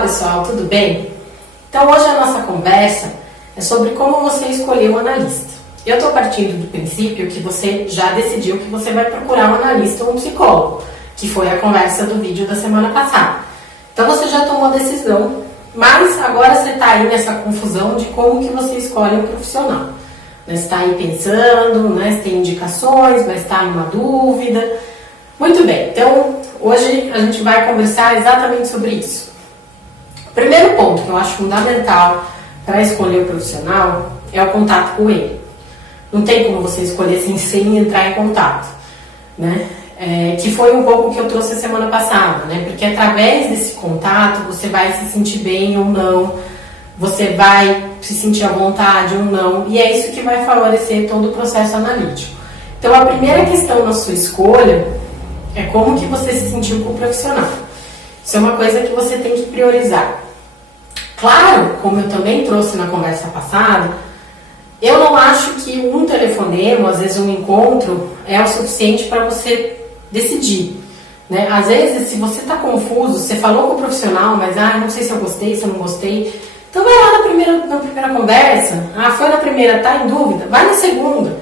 pessoal, tudo bem? Então hoje a nossa conversa é sobre como você escolher um analista. Eu estou partindo do princípio que você já decidiu que você vai procurar um analista ou um psicólogo, que foi a conversa do vídeo da semana passada. Então você já tomou a decisão, mas agora você está aí nessa confusão de como que você escolhe um profissional. Você está aí pensando, se tem indicações, mas está em uma dúvida. Muito bem, então hoje a gente vai conversar exatamente sobre isso. O primeiro ponto que eu acho fundamental para escolher o profissional é o contato com ele. Não tem como você escolher sem entrar em contato, que foi um pouco o que eu trouxe a semana passada, porque através desse contato você vai se sentir bem ou não, você vai se sentir à vontade ou não, e é isso que vai favorecer todo o processo analítico. Então a primeira questão na sua escolha é como que você se sentiu com o profissional. Isso é uma coisa que você tem que priorizar. Claro, como eu também trouxe na conversa passada, eu não acho que um telefonema, às vezes um encontro, é o suficiente para você decidir. Às vezes, se você está confuso, você falou com o profissional, mas não sei se eu gostei, se eu não gostei, então vai lá na primeira conversa, foi na primeira, está em dúvida, vai na segunda,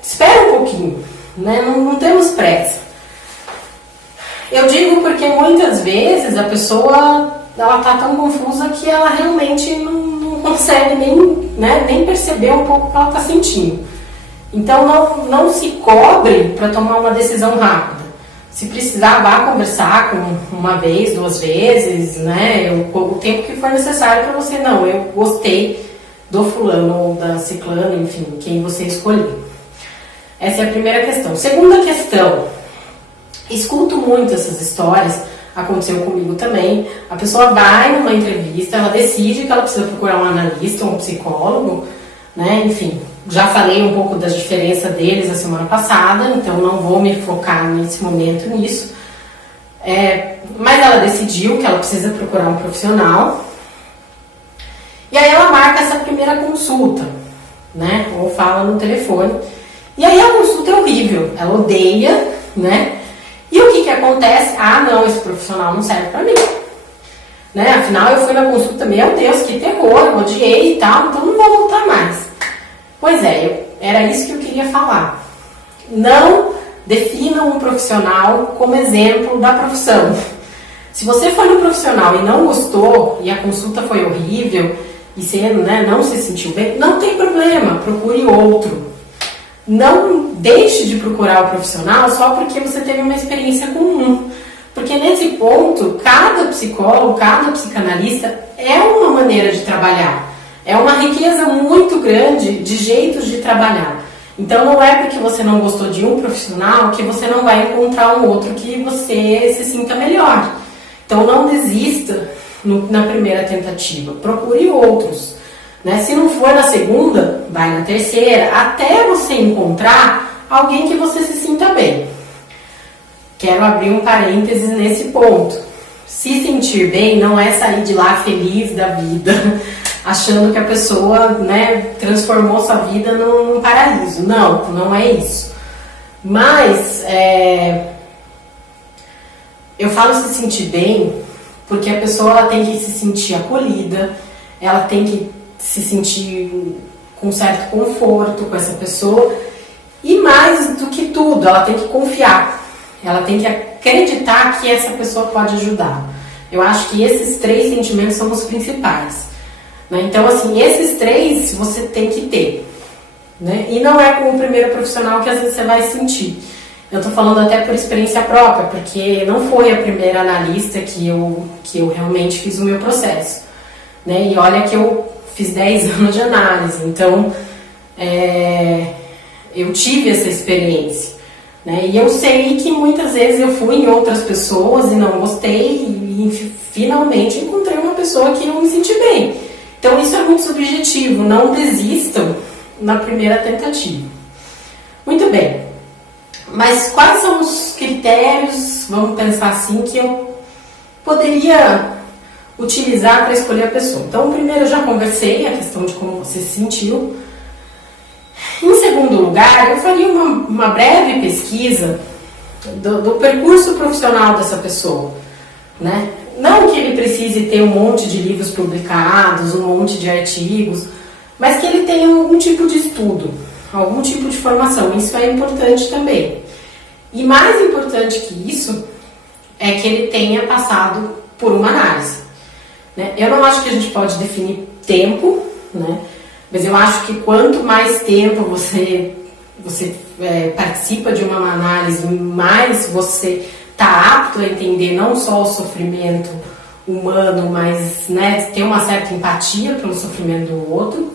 espera um pouquinho, não temos pressa. Eu digo porque muitas vezes a pessoa está tão confusa que ela realmente não consegue nem perceber um pouco o que ela está sentindo. Então não se cobre para tomar uma decisão rápida. Se precisar, vá conversar com uma vez, 2 vezes, o tempo que for necessário para você. Não, eu gostei do fulano ou da ciclana, enfim, quem você escolher. Essa é a primeira questão. Segunda questão, escuto muito essas histórias, aconteceu comigo também. A pessoa vai numa entrevista, ela decide que ela precisa procurar um analista ou um psicólogo, enfim, já falei um pouco da diferença deles a semana passada, então não vou me focar nesse momento nisso. Mas ela decidiu que ela precisa procurar um profissional, e aí ela marca essa primeira consulta, ou fala no telefone, e aí a consulta é horrível, ela odeia, e o que acontece? Não, esse profissional não serve pra mim. Afinal, eu fui na consulta, meu Deus, que terror, eu odiei e tal, então não vou voltar mais. Pois é, era isso que eu queria falar. Não defina um profissional como exemplo da profissão. Se você foi no profissional e não gostou, e a consulta foi horrível, e você não se sentiu bem, não tem problema, procure outro. Não deixe de procurar o profissional só porque você teve uma experiência com um. Porque nesse ponto, cada psicólogo, cada psicanalista é uma maneira de trabalhar. É uma riqueza muito grande de jeitos de trabalhar. Então não é porque você não gostou de um profissional que você não vai encontrar um outro que você se sinta melhor. Então não desista na primeira tentativa. Procure outros. Se não for na segunda, vai na terceira, até você encontrar alguém que você se sinta bem. Quero abrir um parênteses nesse ponto. Se sentir bem não é sair de lá feliz da vida, achando que a pessoa transformou sua vida num paraíso. Não é isso. Mas eu falo se sentir bem porque a pessoa ela tem que se sentir acolhida, ela tem que se sentir com certo conforto com essa pessoa, e mais do que tudo, ela tem que confiar, ela tem que acreditar que essa pessoa pode ajudar. Eu acho que esses 3 sentimentos são os principais, Então, assim, esses 3 você tem que ter, e não é com o primeiro profissional que às vezes você vai sentir. Eu tô falando até por experiência própria, porque não foi a primeira analista que eu realmente fiz o meu processo, E olha que eu fiz 10 anos de análise, então eu tive essa experiência, E eu sei que muitas vezes eu fui em outras pessoas e não gostei, e finalmente encontrei uma pessoa que eu me senti bem. Então isso é muito subjetivo, não desistam na primeira tentativa. Muito bem, mas quais são os critérios, vamos pensar assim, que eu poderia utilizar para escolher a pessoa? Então, primeiro eu já conversei a questão de como você se sentiu. Em segundo lugar, eu faria uma breve pesquisa do percurso profissional dessa pessoa, Não que ele precise ter um monte de livros publicados, um monte de artigos, mas que ele tenha algum tipo de estudo, algum tipo de formação. Isso é importante também. E mais importante que isso é que ele tenha passado por uma análise, né? Eu não acho que a gente pode definir tempo, né? Mas eu acho que quanto mais tempo você participa de uma análise, mais você está apto a entender não só o sofrimento humano, mas, né, ter uma certa empatia pelo sofrimento do outro,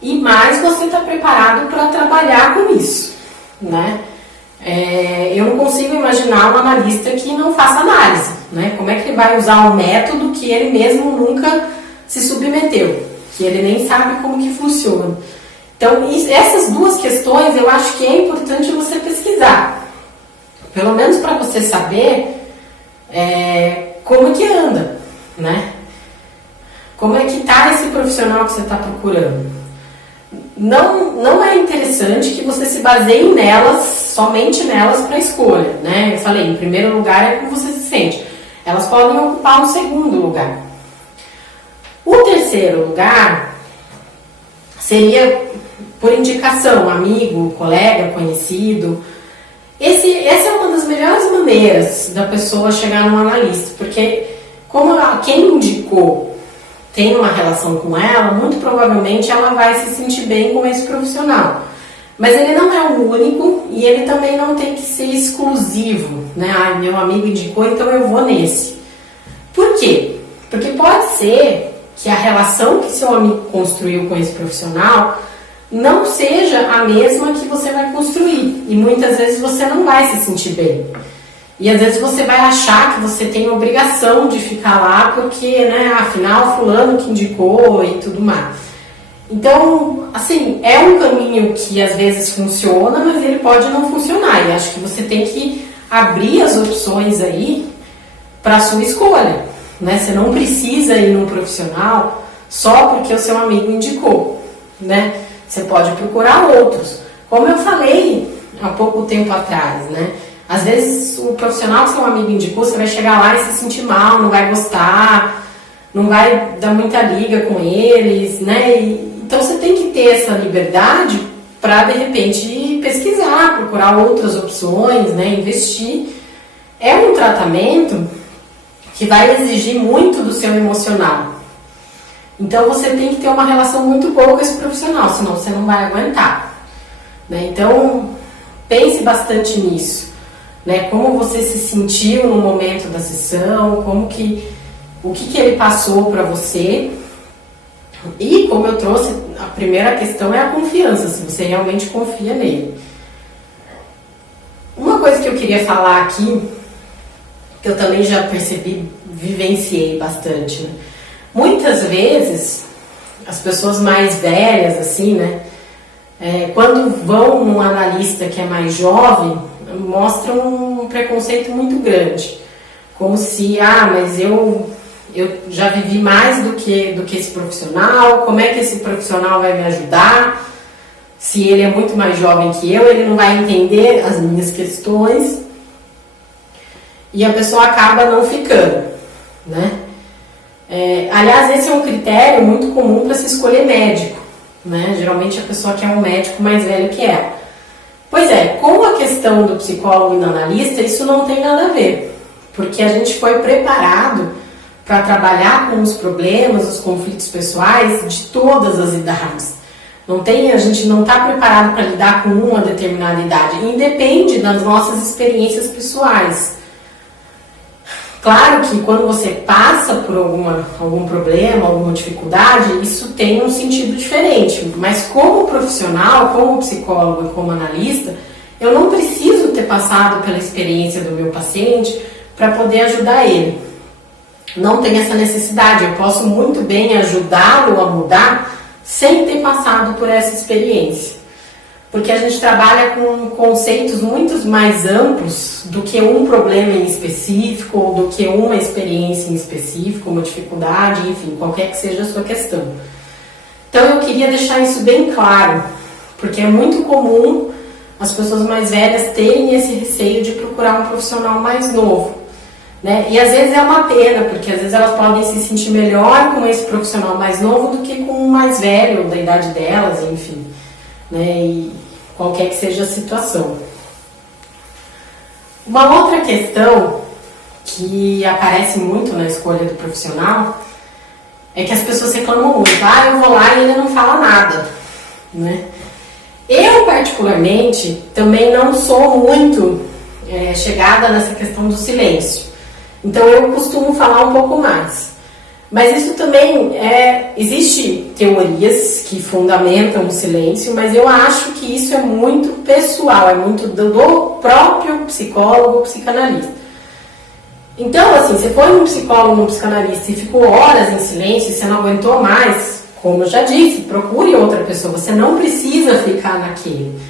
e mais você está preparado para trabalhar com isso, né? Eu não consigo imaginar um analista que não faça análise, né? Como é que ele vai usar um método que ele mesmo nunca se submeteu, que ele nem sabe como que funciona? Então, essas duas questões eu acho que é importante você pesquisar, pelo menos para você saber como que anda, né? Como é que está esse profissional que você está procurando. Não é interessante que você se baseie nelas, somente nelas para escolha, né? Eu falei, em primeiro lugar é como você se sente. Elas podem ocupar um segundo lugar. O terceiro lugar seria por indicação, amigo, colega, conhecido. Essa é uma das melhores maneiras da pessoa chegar num analista, porque como quem indicou tem uma relação com ela, muito provavelmente ela vai se sentir bem com esse profissional. Mas ele não é o único e ele também não tem que ser exclusivo, né? Ah, meu amigo indicou, então eu vou nesse. Por quê? Porque pode ser que a relação que seu amigo construiu com esse profissional não seja a mesma que você vai construir. E muitas vezes você não vai se sentir bem. E às vezes você vai achar que você tem obrigação de ficar lá porque, né, afinal, fulano que indicou e tudo mais. Então, assim, é um caminho que às vezes funciona, mas ele pode não funcionar. E acho que você tem que abrir as opções aí para a sua escolha, né? Você não precisa ir num profissional só porque o seu amigo indicou, né? Você pode procurar outros. Como eu falei há pouco tempo atrás, né? Às vezes o profissional que seu amigo indicou, você vai chegar lá e se sentir mal, não vai gostar, não vai dar muita liga com eles, né? Então você tem que ter essa liberdade para de repente pesquisar, procurar outras opções, né? Investir. É um tratamento que vai exigir muito do seu emocional. Então você tem que ter uma relação muito boa com esse profissional, senão você não vai aguentar, né? Então pense bastante nisso. Né, como você se sentiu no momento da sessão, o que ele passou para você. E como eu trouxe, a primeira questão é a confiança, se você realmente confia nele. Uma coisa que eu queria falar aqui, que eu também já percebi, vivenciei bastante, né? Muitas vezes as pessoas mais velhas, assim, né, quando vão num analista que é mais jovem, mostram um preconceito muito grande, como se, mas eu já vivi mais do que esse profissional, como é que esse profissional vai me ajudar? Se ele é muito mais jovem que eu, ele não vai entender as minhas questões, e a pessoa acaba não ficando, né? Aliás, esse é um critério muito comum para se escolher médico, né? Geralmente a pessoa quer um médico mais velho que ela. Pois é, com a questão do psicólogo e do analista, isso não tem nada a ver, porque a gente foi preparado para trabalhar com os problemas, os conflitos pessoais de todas as idades. A gente não está preparado para lidar com uma determinada idade, independe das nossas experiências pessoais. Claro que quando você passa por algum problema, alguma dificuldade, isso tem um sentido diferente. Mas como profissional, como psicólogo e como analista, eu não preciso ter passado pela experiência do meu paciente para poder ajudar ele. Não tem essa necessidade. Eu posso muito bem ajudá-lo a mudar sem ter passado por essa experiência. Porque a gente trabalha com conceitos muito mais amplos do que um problema em específico, ou do que uma experiência em específico, uma dificuldade, enfim, qualquer que seja a sua questão. Então eu queria deixar isso bem claro, porque é muito comum as pessoas mais velhas terem esse receio de procurar um profissional mais novo. né? E às vezes é uma pena, porque às vezes elas podem se sentir melhor com esse profissional mais novo do que com o mais velho, da idade delas, enfim, né? E qualquer que seja a situação. Uma outra questão que aparece muito na escolha do profissional é que as pessoas reclamam muito. Eu vou lá e ele não fala nada, né? Eu, particularmente, também não sou muito chegada nessa questão do silêncio. Então, eu costumo falar um pouco mais. Mas isso também existe teorias que fundamentam o silêncio, mas eu acho que isso é muito pessoal, é muito do próprio psicólogo, psicanalista. Então, assim, você foi num psicólogo, num psicanalista e ficou horas em silêncio e você não aguentou mais, como eu já disse, procure outra pessoa, você não precisa ficar naquele,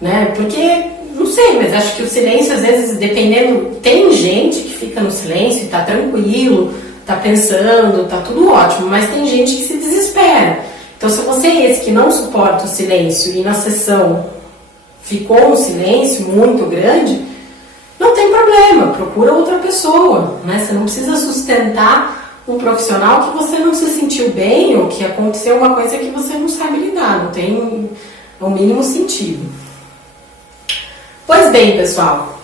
né? Porque, não sei, mas acho que o silêncio, às vezes, dependendo, tem gente que fica no silêncio e tá tranquilo, tá pensando, tá tudo ótimo, mas tem gente que se desespera. Então, se você é esse que não suporta o silêncio e na sessão ficou um silêncio muito grande, não tem problema, procura outra pessoa, né? Você não precisa sustentar um profissional que você não se sentiu bem ou que aconteceu uma coisa que você não sabe lidar, não tem o mínimo sentido. Pois bem, pessoal,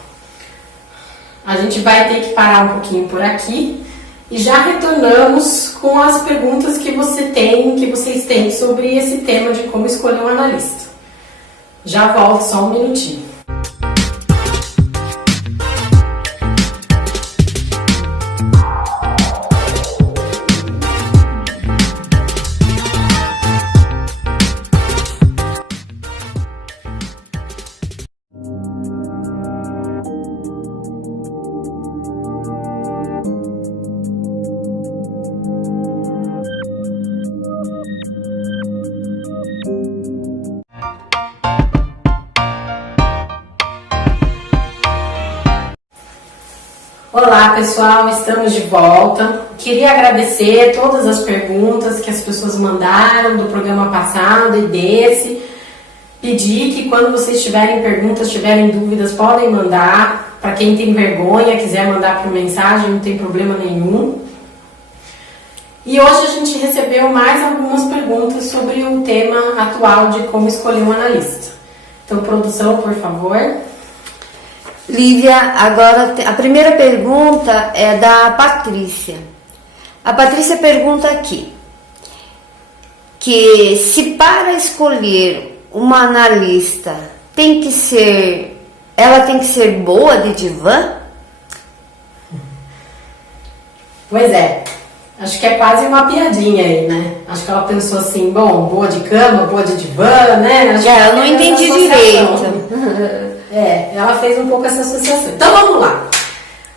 a gente vai ter que parar um pouquinho por aqui e já retornamos com as perguntas que vocês têm sobre esse tema de como escolher um analista. Já volto só um minutinho. Olá pessoal, estamos de volta. Queria agradecer todas as perguntas que as pessoas mandaram do programa passado e desse. Pedir que quando vocês tiverem perguntas, tiverem dúvidas, podem mandar. Para quem tem vergonha, quiser mandar por mensagem, não tem problema nenhum. E hoje a gente recebeu mais algumas perguntas sobre o tema atual de como escolher um analista. Então, produção, por favor. Lívia, agora a primeira pergunta é da Patrícia. A Patrícia pergunta aqui que se para escolher uma analista ela tem que ser boa de divã? Pois é, acho que é quase uma piadinha aí, né? Acho que ela pensou assim, bom, boa de cama, boa de divã, né? Eu não entendi direito. Ela fez um pouco essa associação. Então vamos lá.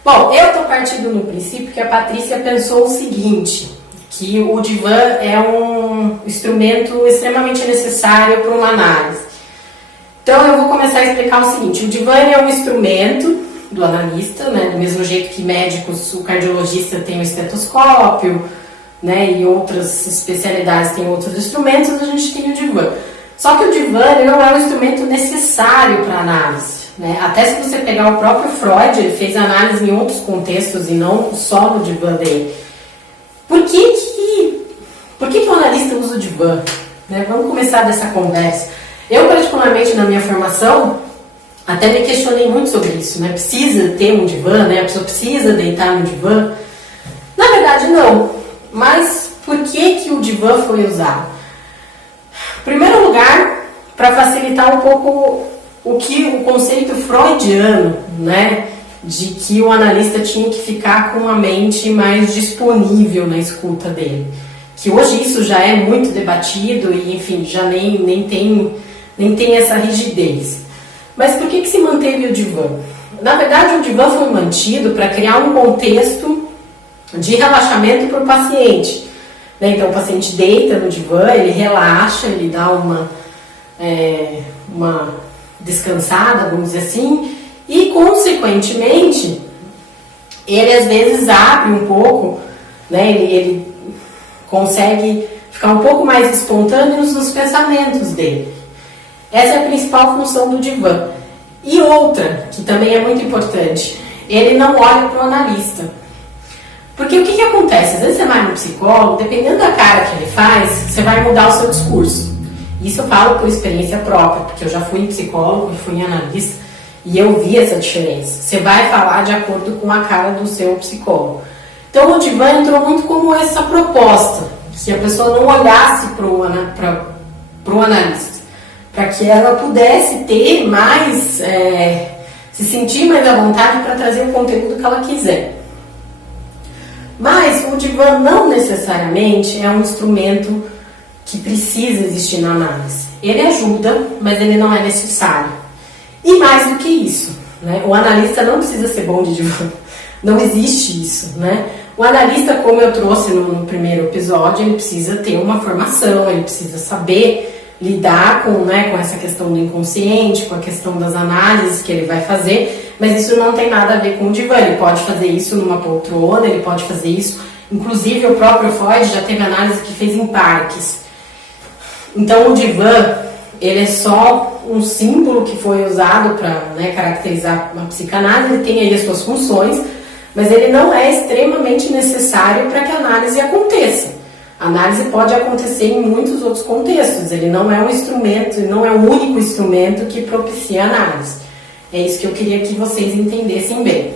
Bom, eu tô partindo no princípio que a Patrícia pensou o seguinte, que o divã é um instrumento extremamente necessário para uma análise. Então eu vou começar a explicar o seguinte, o divã é um instrumento do analista, né? Do mesmo jeito que médicos, o cardiologista tem o estetoscópio, né? E outras especialidades têm outros instrumentos, a gente tem o divã. Só que o divã não é um instrumento necessário para análise, né? Até se você pegar o próprio Freud, ele fez análise em outros contextos e não só no divã dele. Por que o analista usa o divã? Né? Vamos começar dessa conversa. Eu, particularmente, na minha formação, até me questionei muito sobre isso, né? Precisa ter um divã, né? A pessoa precisa deitar no divã? Na verdade, não. Mas por que o divã foi usado? Em primeiro lugar, para facilitar um pouco o conceito freudiano, né, de que o analista tinha que ficar com a mente mais disponível na escuta dele. Que hoje isso já é muito debatido e, enfim, já nem tem essa rigidez. Mas por que se manteve o divã? Na verdade, o divã foi mantido para criar um contexto de relaxamento para o paciente. Então o paciente deita no divã, ele relaxa, ele dá uma descansada, vamos dizer assim, e consequentemente ele às vezes abre um pouco, né? Ele consegue ficar um pouco mais espontâneo nos pensamentos dele. Essa é a principal função do divã. E outra, que também é muito importante, ele não olha para o analista. Porque o que acontece? Às vezes você vai no psicólogo, dependendo da cara que ele faz, você vai mudar o seu discurso. Isso eu falo por experiência própria, porque eu já fui psicólogo e fui analista, e eu vi essa diferença. Você vai falar de acordo com a cara do seu psicólogo. Então o Divan entrou muito como essa proposta, que a pessoa não olhasse para o analista, para que ela pudesse ter mais, se sentir mais à vontade para trazer o conteúdo que ela quiser. Mas o Divan não necessariamente é um instrumento que precisa existir na análise. Ele ajuda, mas ele não é necessário. E mais do que isso, né? O analista não precisa ser bom de Divan. Não existe isso, né? O analista, como eu trouxe no primeiro episódio, ele precisa ter uma formação, ele precisa saber lidar com essa questão do inconsciente, com a questão das análises que ele vai fazer, mas isso não tem nada a ver com o Divan. Ele pode fazer isso numa poltrona, ele pode fazer isso, inclusive o próprio Freud já teve análise que fez em parques. Então o Divan, ele é só um símbolo que foi usado para caracterizar a psicanálise, ele tem aí as suas funções, mas ele não é extremamente necessário para que a análise aconteça. A análise pode acontecer em muitos outros contextos, ele não é um instrumento, não é o único instrumento que propicia a análise. É isso que eu queria que vocês entendessem bem.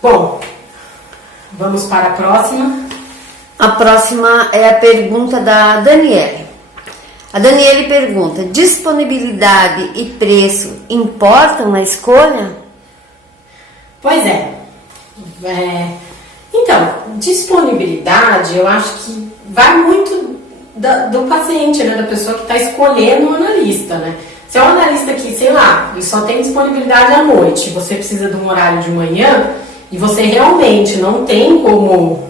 Bom, vamos para a próxima. A próxima é a pergunta da Daniele. A Daniele pergunta: disponibilidade e preço importam na escolha? Pois é. Então, disponibilidade, eu acho que vai muito do paciente, né, da pessoa que está escolhendo o analista, né? Se é um analista que, sei lá, ele só tem disponibilidade à noite, você precisa de um horário de manhã e você realmente não tem como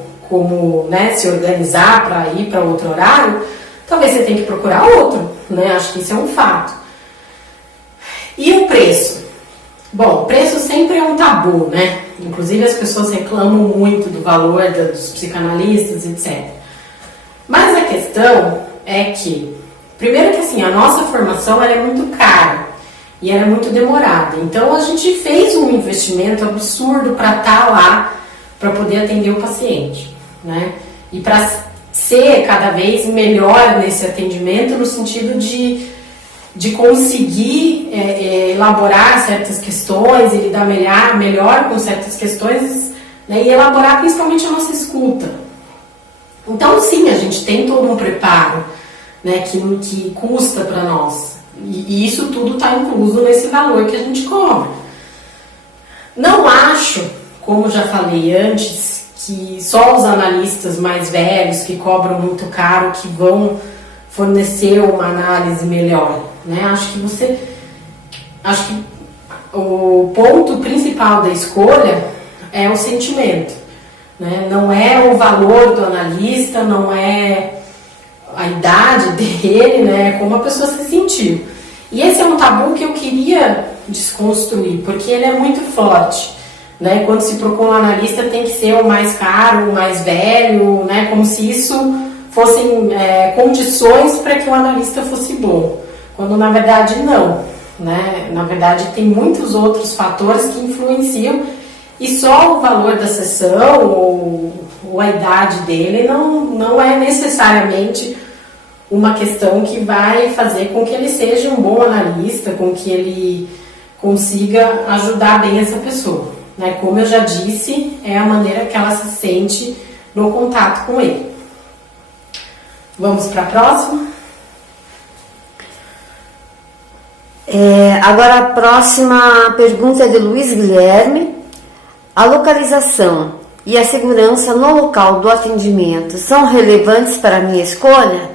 se organizar para ir para outro horário, talvez você tenha que procurar outro, né? Acho que isso é um fato. E o preço? Bom, o preço sempre é um tabu, né? Inclusive as pessoas reclamam muito do valor dos psicanalistas, etc. Mas a questão é que, primeiro que assim, a nossa formação ela é muito cara e ela é muito demorada. Então a gente fez um investimento absurdo para estar lá, para poder atender o paciente, né? E para ser cada vez melhor nesse atendimento no sentido de conseguir elaborar certas questões e lidar melhor com certas questões, né, e elaborar principalmente a nossa escuta. Então sim, a gente tem todo um preparo, né, que custa para nós, e isso tudo está incluso nesse valor que a gente cobra. Não acho, como já falei antes, que só os analistas mais velhos que cobram muito caro que vão fornecer uma análise melhor, né? Acho que o ponto principal da escolha é o sentimento, né? Não é o valor do analista, não é a idade dele, né? É como a pessoa se sentiu. E esse é um tabu que eu queria desconstruir, porque ele é muito forte, né? Quando se procura um analista tem que ser o mais caro, o mais velho, né? Como se isso fossem condições para que o analista fosse bom, quando na verdade não, né? Na verdade tem muitos outros fatores que influenciam e só o valor da sessão ou a idade dele não é necessariamente uma questão que vai fazer com que ele seja um bom analista, com que ele consiga ajudar bem essa pessoa, né? Como eu já disse, é a maneira que ela se sente no contato com ele. Vamos para a próxima? Agora a próxima pergunta é de Luiz Guilherme. A localização e a segurança no local do atendimento são relevantes para a minha escolha?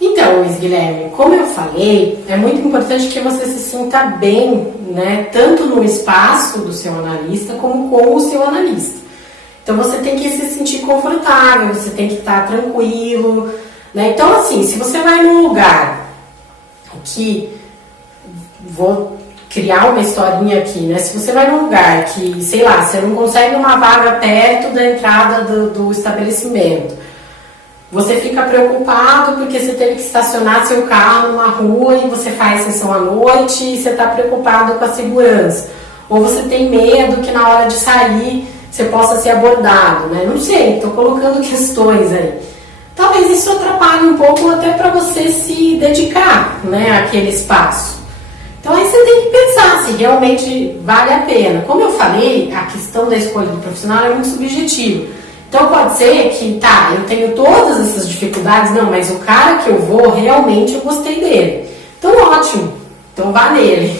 Então, Luiz Guilherme, como eu falei, é muito importante que você se sinta bem, né, tanto no espaço do seu analista como com o seu analista. Então você tem que se sentir confortável, você tem que estar tranquilo, né? Então assim, se você vai num lugar que, vou criar uma historinha aqui, né? Se você vai num lugar que, sei lá, você não consegue uma vaga perto da entrada do estabelecimento, Você fica preocupado porque você teve que estacionar seu carro numa rua e você faz sessão à noite e você está preocupado com a segurança. Ou você tem medo que na hora de sair você possa ser abordado, né? Não sei, estou colocando questões aí. Talvez isso atrapalhe um pouco até para você se dedicar, né, àquele espaço. Então aí você tem que pensar se realmente vale a pena. Como eu falei, a questão da escolha do profissional é muito subjetiva. Então pode ser que, tá, eu tenho todas essas dificuldades, não, mas o cara que eu vou, realmente eu gostei dele. Então ótimo, então vá nele.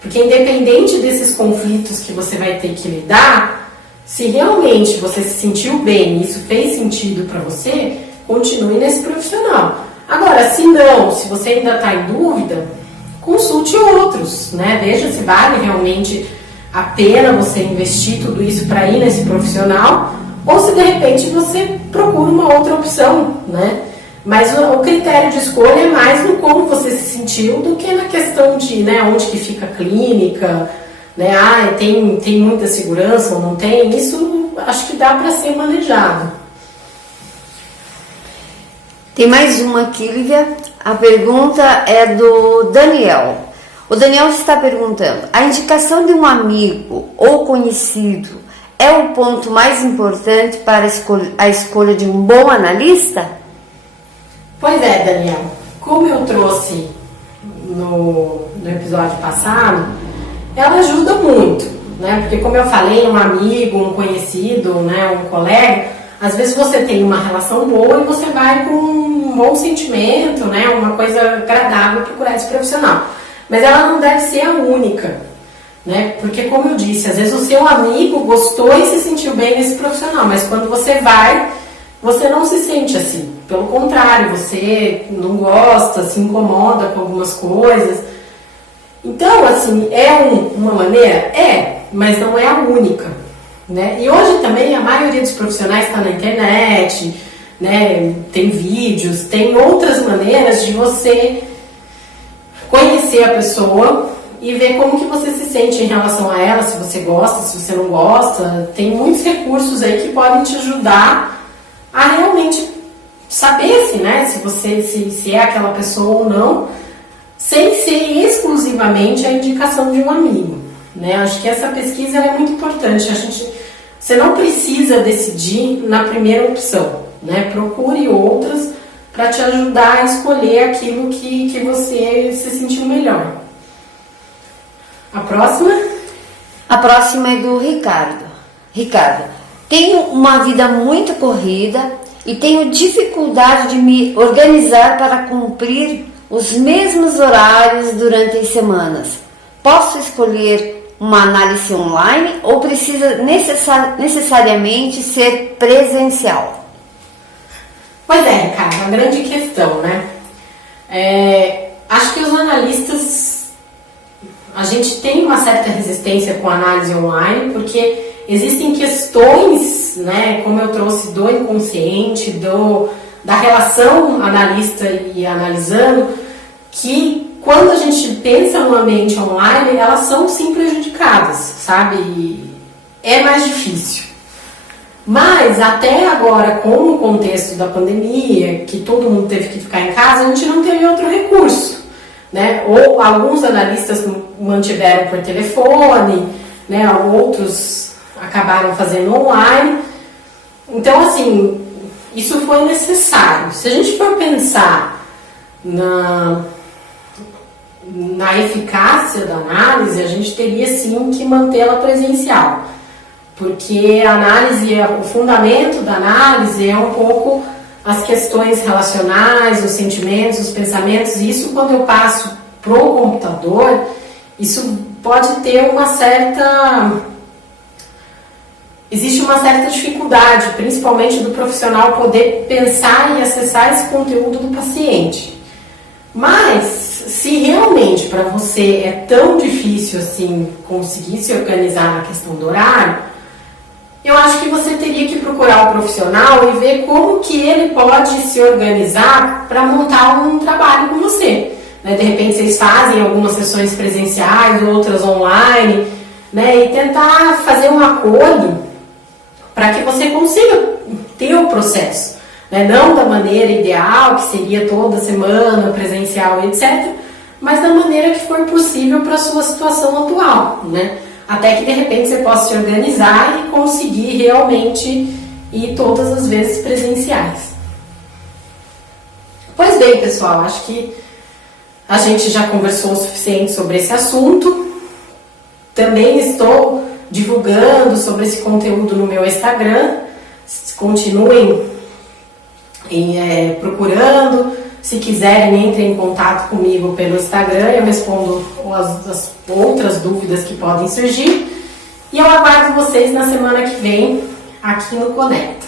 Porque independente desses conflitos que você vai ter que lidar, se realmente você se sentiu bem e isso fez sentido para você, continue nesse profissional. Agora, se não, se você ainda está em dúvida, consulte outros, né? Veja se vale realmente a pena você investir tudo isso para ir nesse profissional, ou se de repente você procura uma outra opção, né? Mas o critério de escolha é mais no como você se sentiu do que na questão de, né, onde que fica a clínica, né? Ah, tem muita segurança ou não tem? Isso acho que dá para ser manejado. Tem mais uma aqui, Lívia. A pergunta é do Daniel. O Daniel está perguntando: a indicação de um amigo ou conhecido é o ponto mais importante para a escolha de um bom analista? Pois é, Daniel. Como eu trouxe no episódio passado, ela ajuda muito, né? Porque como eu falei, um amigo, um conhecido, né, um colega, às vezes você tem uma relação boa e você vai com um bom sentimento, né, uma coisa agradável procurar esse profissional. Mas ela não deve ser a única. Né? Porque, como eu disse, às vezes o seu amigo gostou e se sentiu bem nesse profissional, mas quando você vai, você não se sente assim. Pelo contrário, você não gosta, se incomoda com algumas coisas. Então, assim, uma maneira? É, mas não é a única. Né? E hoje também a maioria dos profissionais está na internet, né? Tem vídeos, tem outras maneiras de você conhecer a pessoa e ver como que você se sente em relação a ela, se você gosta, se você não gosta. Tem muitos recursos aí que podem te ajudar a realmente saber se é aquela pessoa ou não, sem ser exclusivamente a indicação de um amigo. Né? Acho que essa pesquisa é muito importante. Você não precisa decidir na primeira opção. Né? Procure outras para te ajudar a escolher aquilo que você se sentiu melhor. A próxima? A próxima é do Ricardo. Ricardo, tenho uma vida muito corrida e tenho dificuldade de me organizar para cumprir os mesmos horários durante as semanas. Posso escolher uma análise online ou precisa necessariamente ser presencial? Pois é, Ricardo, uma grande questão, né? Acho que os analistas, a gente tem uma certa resistência com a análise online, porque existem questões, né, como eu trouxe, do inconsciente, da relação analista e analisando, que quando a gente pensa no ambiente online, elas são sim prejudicadas, sabe? E é mais difícil. Mas até agora, com o contexto da pandemia, que todo mundo teve que ficar em casa, a gente não teve outro recurso. Né? Ou alguns analistas mantiveram por telefone, né? Outros acabaram fazendo online. Então, assim, isso foi necessário. Se a gente for pensar na eficácia da análise, a gente teria sim que mantê-la presencial. Porque a análise, o fundamento da análise é um pouco as questões relacionais, os sentimentos, os pensamentos. E isso, quando eu passo para o computador, isso pode ter existe uma certa dificuldade, principalmente do profissional poder pensar e acessar esse conteúdo do paciente. Mas, se realmente para você é tão difícil assim conseguir se organizar na questão do horário, eu acho que você teria que procurar o profissional e ver como que ele pode se organizar para montar um trabalho com você. Né? De repente vocês fazem algumas sessões presenciais, outras online, né? E tentar fazer um acordo para que você consiga ter o processo. né? Não da maneira ideal, que seria toda semana, presencial, etc., mas da maneira que for possível para a sua situação atual, né? Até que de repente você possa se organizar e conseguir realmente ir todas as vezes presenciais. Pois bem, pessoal, acho que a gente já conversou o suficiente sobre esse assunto. Também estou divulgando sobre esse conteúdo no meu Instagram. Continuem procurando. Se quiserem, entrem em contato comigo pelo Instagram. Eu respondo as outras dúvidas que podem surgir. E eu aguardo vocês na semana que vem aqui no Conecta.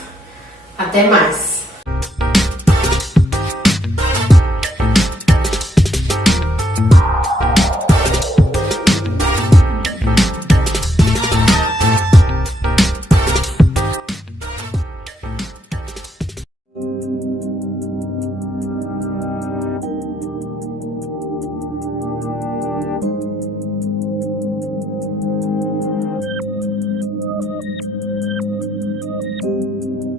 Até mais!